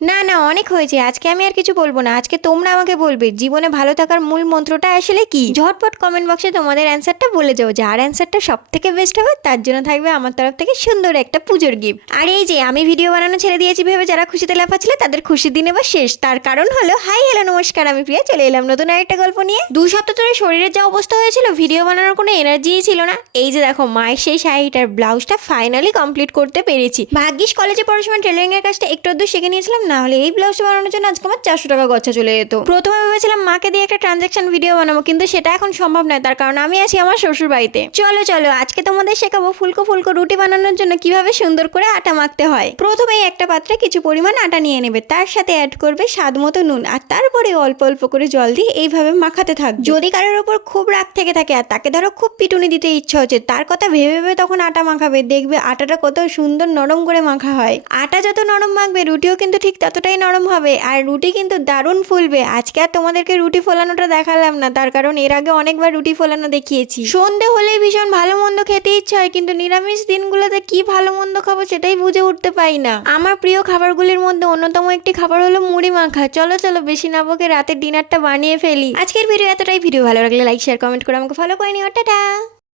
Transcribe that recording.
না না, অনেক হয়েছে, আজকে আমি আর কিছু বলবো না। আজকে তোমরা আমাকে বলবে জীবনে ভালো থাকার মূল মন্ত্রটা আসলে কি। ঝটপট কমেন্ট বক্সে তোমাদের অ্যান্সারটা বলে যাও। যার অ্যান্সারটা সব থেকে বেস্ট হবে তার জন্য থাকবে আমার তরফ থেকে সুন্দর একটা পুজোর গিফট। আর এই যে আমি ভিডিও বানানো ছেড়ে দিয়েছি ভেবে যারা খুশিতে লাফাচ্ছিলে তাদের খুশির দিন এবার শেষ। তার কারণ হলো, হাই হ্যালো নমস্কার, আমি প্রিয়া চলে এলাম নতুন আরেকটা গল্প নিয়ে। 2 সপ্তাহ ধরে শরীরের যা অবস্থা হয়েছিল, ভিডিও বানানোর কোনো এনার্জিই ছিল না। এই যে দেখো, মায়ের সেই শাড়িটার ব্লাউজটা ফাইনালি কমপ্লিট করতে পেরেছি। ভাগ্যিস কলেজে পড়ার সময় টেলারিং এর কাজটা একটু আধটু শিখে নিয়েছিলাম, না হলে এই ব্লাউজটা বানানোর জন্য আজকে আমার 400 টাকা গচ্ছা চলে যেত। প্রথমে ভেবেছিলাম মাকে দিয়ে একটা ট্রানজাকশন ভিডিও বানাবো, কিন্তু সেটা এখন সম্ভব নয়, তার কারণ আমি আছি আমার শ্বশুর বাড়িতে। চলো চলো, আজকে তোমাদের শেখাবো ফুলকো ফুলকো রুটি বানানোর জন্য কিভাবে সুন্দর করে আটা মাখতে হয়। প্রথমেই একটা পাত্রে কিছু পরিমাণ আটা নিয়ে নেবে, তার সাথে অ্যাড করবে স্বাদ মতো নুন, আর তারপরে অল্প অল্প করে জল দিয়ে এইভাবে মাখাতে থাকবে। যদি কারোর উপর খুব রাগ থেকে থাকে আর তাকে ধরো খুব পিটুনি দিতে ইচ্ছা হচ্ছে, তার কথা ভেবে ভেবে তখন আটা মাখাবে, দেখবে আটাটা কত সুন্দর নরম করে মাখা হয়। আটা যত নরম মাখবে রুটিও কিন্তু ঠিক ততটাই নরম হবে, আর রুটি কিন্তু দারুণ ফুলবে। আজকে আর তোমাদেরকে রুটি ফোলানোটা দেখালাম না, তার কারণ এর আগে অনেকবার রুটি ফোলানো দেখিয়েছি। সন্ধে হলেই ভীষণ ভালো মন্দ খেতে ইচ্ছা হয়, কিন্তু নিরামিষ দিনগুলোতে কি ভালো মন্দ খাবো সেটাই বুঝে উঠতে পাই না। আমার প্রিয় খাবারগুলির মধ্যে অন্যতম একটি খাবার হলো মুড়ি মাখা। চলো চলো, বেশি না বকে রাতের ডিনারটা বানিয়ে ফেলি। আজকের ভিডিও এতটাই। ভিডিও ভালো লাগলে লাইক শেয়ার কমেন্ট করে আমাকে ফলো করে নিও। টাটা।